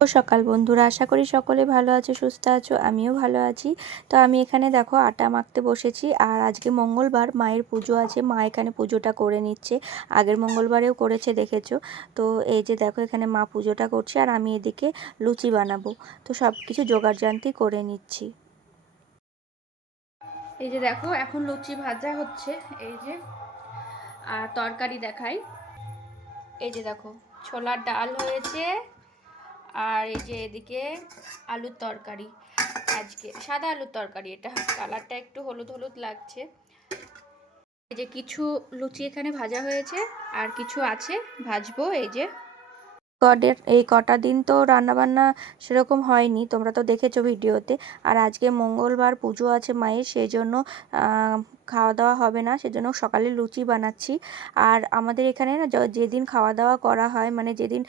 সকাল বন্ধুরা, আশা করি সকলে ভালো আছো, সুস্থ আছো। আমিও ভালো আছি। তো আমি এখানে দেখো আটা মাখতে বসেছি। আর আজকে মঙ্গলবার, মায়ের পুজো আছে। মা এখানে পুজোটা করে নিচ্ছে। আগের মঙ্গলবারেও করেছে, দেখেছো। তো এই যে দেখো এখানে মা পুজোটা করছে আর আমি এদিকে লুচি বানাবো। তো সব কিছু জোগাড়যন্ত্র করে নিচ্ছি। এই যে দেখো এখন লুচি ভাজা হচ্ছে। এই যে আর তরকারি দেখাই। এই যে দেখো ছোলার ডাল হয়েছে। আর এই যে এদিকে আলুর তরকারি, আজকে সাদা আলুর তরকারি। এটা কালারটা একটু হলুদ হলুদ লাগছে। এই যে কিছু লুচি এখানে ভাজা হয়েছে আর কিছু আছে ভাজবো। এই যে এই কটা দিন তো রান্নাবান্না সেরকম হয়নি, তোমরা তো দেখেছো ভিডিওতে। আর আজকে মঙ্গলবার পুজো আছে মায়ের, সেই জন্য খাওয়া দাওয়া হবে না, সেজন্য সকালে লুচি বানাচ্ছি। আর আমাদের এখানে না যেদিন খাওয়া দাওয়া করা হয়, মানে যেদিন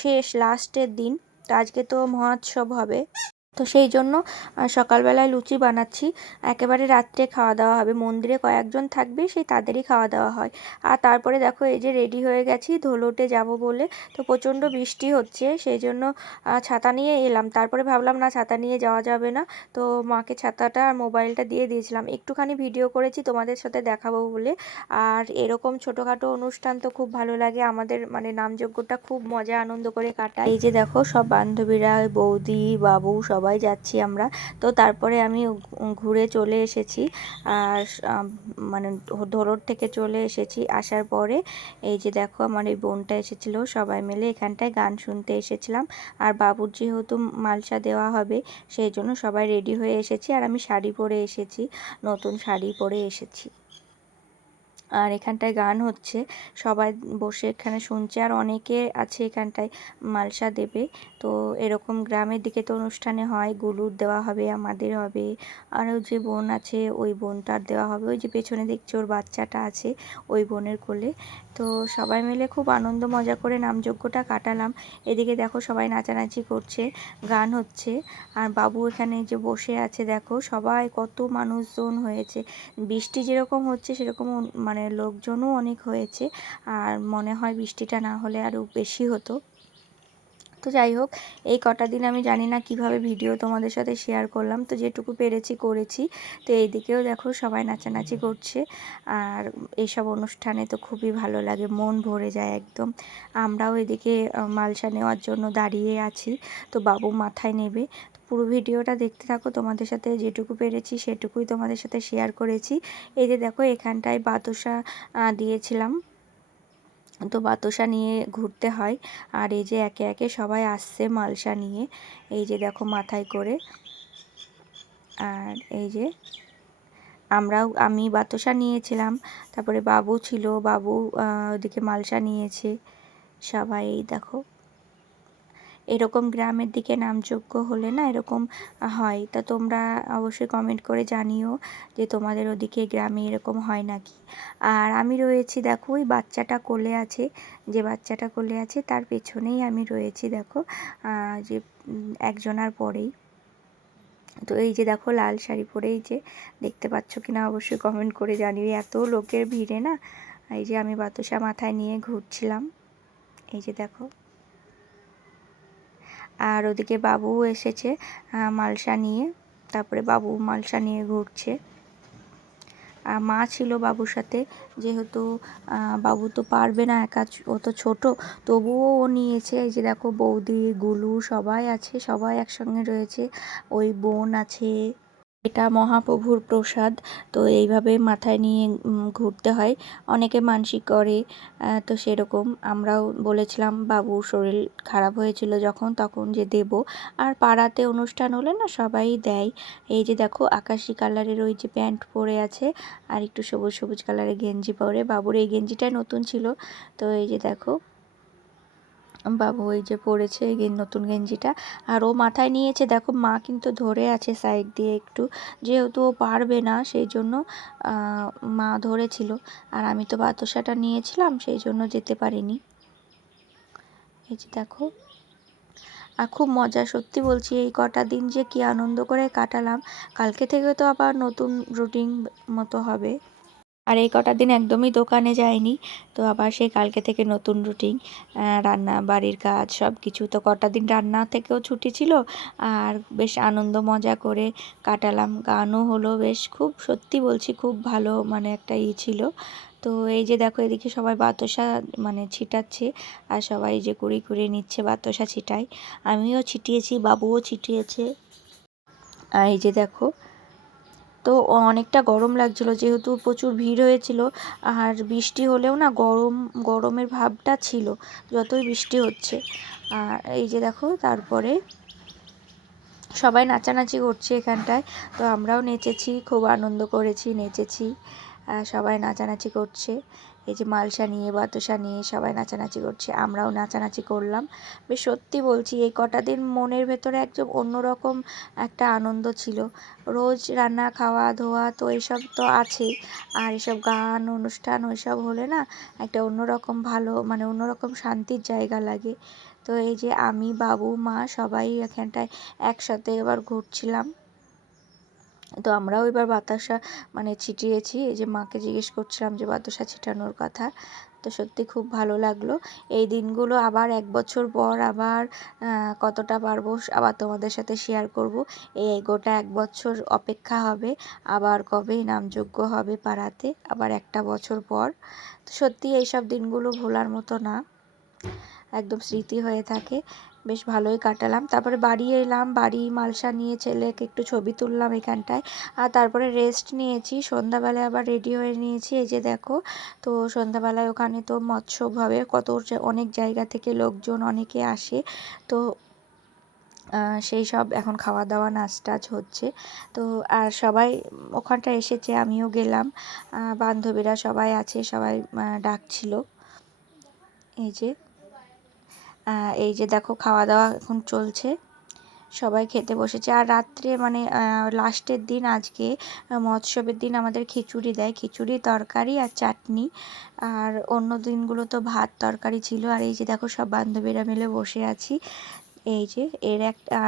শেষ লাস্টের দিন, তো আজকে তো মহোৎসব হবে, তো সেই জন্য সকালবেলায় লুচি বানাচ্ছি। একেবারে রাত্রে খাওয়া দাওয়া হবে, মন্দিরে কয়েকজন থাকবে, সেই তাদেরই খাওয়া দাওয়া হয়। আর তারপরে দেখো এই যে রেডি হয়ে গেছি ধুলোটে যাব বলে। তো প্রচণ্ড বৃষ্টি হচ্ছে, সেই জন্য ছাতা নিয়ে এলাম। তারপরে ভাবলাম না, ছাতা নিয়ে যাওয়া যাবে না। তো মাকে ছাতাটা আর মোবাইলটা দিয়ে দিয়েছিলাম, একটুখানি ভিডিও করেছি তোমাদের সাথে দেখাবো বলে। আর এরকম ছোটোখাটো অনুষ্ঠান তো খুব ভালো লাগে আমাদের, মানে নামযজ্ঞটা খুব মজা আনন্দ করে কাটাই। এই যে দেখো সব বান্ধবীরা, বৌদি, বাবু সবাই যাচ্ছি আমরা। তো তারপরে আমি ঘুরে চলে এসেছি। আর মানে ধরোর থেকে চলে এসেছি। আসার পরে এই যে দেখো আমার এই বোনটা এসেছিলো, সবাই মিলে এখানটায় গান শুনতে এসেছিলাম। আর বাবুর যেহেতু মালসা দেওয়া হবে, সেই জন্য সবাই রেডি হয়ে এসেছি। আর আমি শাড়ি পরে এসেছি, নতুন শাড়ি পরে এসেছি। আর এখানটায় গান হচ্ছে, সবাই বসে এখানে শুনছে। আর অনেকে আছে এখানটায় মালসা দেবে। তো এরকম গ্রামের দিকে তো অনুষ্ঠানে হয়, গুলুর দেওয়া হবে, আমাদের হবে। আরও যে বোন আছে ওই বোনটার দেওয়া হবে। ওই যে পেছনে দেখছি ওর বাচ্চাটা আছে, ওই বোনের কোলে। তো সবাই মিলে খুব আনন্দ মজা করে নামযজ্ঞটা কাটালাম। এদিকে দেখো সবাই নাচানাচি করছে, গান হচ্ছে। আর বাবু এখানে যে বসে আছে, দেখো সবাই কত মানুষজন হয়েছে। বৃষ্টি যেরকম হচ্ছে সেরকম মানে লোকজনও অনেক হয়েছে। আর মনে হয় বৃষ্টিটা না হলে আরও বেশি হতো। তো যাই হোক, এই কটা দিন আমি জানি না কিভাবে ভিডিও তোমাদের সাথে শেয়ার করলাম, তো যেটুকু পেরেছি করেছি। তো এইদিকেও দেখো সবাই নাচানাচি করছে। আর এইসব অনুষ্ঠানে তো খুবই ভালো লাগে, মন ভরে যায় একদম। আমরাও এদিকে মালসা নেওয়ার জন্য দাঁড়িয়ে আছি। তো বাবু মাথায় নেবে। পুরো ভিডিওটা দেখতে থাকো, তোমাদের সাথে যেটুকু পেরেছি সেটুকুই তোমাদের সাথে শেয়ার করেছি। এই যে দেখো এখানটায় বাতাসা দিয়েছিলাম, তো বাতাসা নিয়ে ঘুরতে হয়। আর এই যে একে একে সবাই আসছে মালসা নিয়ে, এই যে দেখো মাথায় করে। আর এই যে আমি বাতাসা নিয়েছিলাম, তারপরে বাবু ছিল, বাবু ওদিকে মালসা নিয়েছে। সবাই এই দেখো, এরকম গ্রামের দিকে নামযজ্ঞ হলে না এরকম হয়। তা তোমরা অবশ্যই কমেন্ট করে জানিও যে তোমাদের ওদিকে গ্রামে এরকম হয় নাকি। আর আমি রয়েছি দেখো, ওই বাচ্চাটা কোলে আছে, যে বাচ্চাটা কোলে আছে তার পেছনেই আমি রয়েছি দেখো, যে একজনার পরেই। তো এই যে দেখো লাল শাড়ি পরে, এই যে দেখতে পাচ্ছ কিনা অবশ্যই কমেন্ট করে জানিও। এত লোকের ভিড়ে না, এই যে আমি বাতাসা মাথায় নিয়ে ঘুরছিলাম। এই যে দেখো, আর ওদিকে বাবুও এসেছে মালসা নিয়ে। তারপরে বাবু মালসা নিয়ে ঘুরছে। আর মা ছিল বাবুর সাথে, যেহেতু বাবু তো পারবে না একা, ও তো ছোটো, তবুও ও নিয়েছে। এই যে দেখো বৌদি, গুলু সবাই আছে, সবাই একসঙ্গে রয়েছে। ওই বোন আছে। এটা মহাপ্রভুর প্রসাদ। তো এইভাবে মাথায় নিয়ে ঘুরতে হয়। অনেকে মানসিক করে, তো সেরকম আমরাও বলেছিলাম, বাবুর শরীর খারাপ হয়েছিল যখন, তখন যে দেব। আর পাড়াতে অনুষ্ঠান হলে না সবাই দেয়। এই যে দেখো আকাশি কালারের ওই যে প্যান্ট পরে আছে, আর একটু সবুজ সবুজ কালারের গেঞ্জি পরে। বাবুর এই গেঞ্জিটাই নতুন ছিল। তো এই যে দেখো বাবু এই যে পরেছে এই নতুন গেঞ্জিটা। আর ও মাথায় নিয়েছে, দেখো মা কিন্তু ধরে আছে সাইড দিয়ে একটু, যেহেতু ও পারবে না সেই জন্য মা ধরেছিল। আর আমি তো বাতাসাটা নিয়েছিলাম, সেই জন্য যেতে পারিনি। এই যে দেখো, আর খুব মজা, সত্যি বলছি এই কটা দিন যে কি আনন্দ করে কাটালাম। কালকে থেকে তো আবার নতুন রুটিন মতো হবে। আর এই কটা দিন একদমই দোকানে যায়নি। তো আবার সেই কালকে থেকে নতুন রুটিন, রান্না, বাড়ির কাজ সব কিছু। তো কটা দিন রান্না থেকেও ছুটি ছিল, আর বেশ আনন্দ মজা করে কাটালাম। গানও হলো বেশ, খুব সত্যি বলছি খুব ভালো মানে একটা ছিল। তো এই যে দেখো এদিকে সবাই বাতাসা মানে ছিটাচ্ছে, আর সবাই এই যে কুড়ি কুড়িয়ে নিচ্ছে বাতাসা ছিটাই। আমিও ছিটিয়েছি, বাবুও ছিটিয়েছে। আর এই যে দেখো, তো অনেকটা গরম লাগছিল যেহেতু প্রচুর ভিড় হয়েছিল, আর বৃষ্টি হলেও না গরমের ভাবটা ছিল যতই বৃষ্টি হচ্ছে। আর এই যে দেখো তারপরে সবাই নাচানাচি করছে এখানটায়, তো আমরাও নেচেছি, খুব আনন্দ করেছি, নেচেছি। সবাই নাচানাচি করছে, এই যে মালসা নিয়ে বাতাসা নিয়ে সবাই নাচানাচি করছে, আমরাও নাচানাচি করলাম। বেশ সত্যি বলছি এই কটা দিন মনের ভেতরে একদম অন্যরকম একটা আনন্দ ছিল। রোজ রান্না খাওয়া ধোয়া তো এইসব তো আছেই, আর এসব গান অনুষ্ঠান ওইসব হলে না একটা অন্যরকম ভালো মানে অন্যরকম শান্তির জায়গা লাগে। তো এই যে আমি, বাবু, মা সবাই এখানটায় একসাথে এবার ঘুরছিলাম। তো আমরাও এবার বাতাসা মানে ছিটিয়েছি। এই যে মাকে জিজ্ঞেস করছিলাম যে বাতাসা ছিটানোর কথা। তো সত্যি খুব ভালো লাগলো এই দিনগুলো। আবার 1 বছর পর আবার কতটা পারবো আবার তোমাদের সাথে শেয়ার করব। এই গোটা 1 বছর অপেক্ষা হবে, আবার কবে নামযজ্ঞ হবে পাড়াতে, আবার একটা বছর পর। তো সত্যি এইসব দিনগুলো ভোলার মতো না, একদম স্মৃতি হয়ে থাকে। বেশ ভালোই কাটালাম। তারপরে বাড়ি এলাম, বাড়ি মালসা নিয়ে ছেলেকে একটু ছবি তুললাম এখানটায়, আর তারপরে রেস্ট নিয়েছি। সন্ধ্যাবেলায় আবার রেডি হয়ে নিয়েছি, এই যে দেখো। তো সন্ধ্যাবেলায় ওখানে তো মৎস্যব হবে, অনেক জায়গা থেকে লোকজন অনেকে আসে। তো সেই সব এখন খাওয়া দাওয়া নাচ টাচ হচ্ছে। তো আর সবাই ওখানটায় এসেছে, আমিও গেলাম, বান্ধবীরা সবাই আছে, সবাই ডাকছিল। এই যে দেখো খাওয়া দাওয়া এখন চলছে, সবাই খেতে বসেছে। আর রাত্রে মানে লাস্টের দিন আজকে মৎসবের দিন আমাদের খিচুড়ি দেয়, খিচুড়ি তরকারি আর চাটনি। আর অন্য দিনগুলো তো ভাত তরকারি ছিল। আর এই যে দেখো সব বান্ধবীরা মিলে বসে আছি, এই যে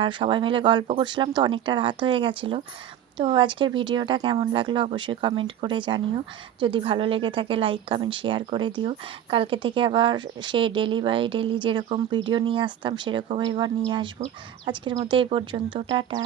আর সবাই মিলে গল্প করছিলাম, তো অনেকটা রাত হয়ে গেছিলো। তো আজকের ভিডিওটা কেমন লাগলো অবশ্যই কমেন্ট করে জানিও। যদি ভালো লেগে থাকে লাইক কমেন্ট শেয়ার করে দিও। কালকে থেকে আবার সেই ডেলি বাই ডেলি যেরকম ভিডিও নিয়ে আসতাম সেরকম এবার নিয়ে আসবো। আজকের মতো এই পর্যন্ত, টাটা।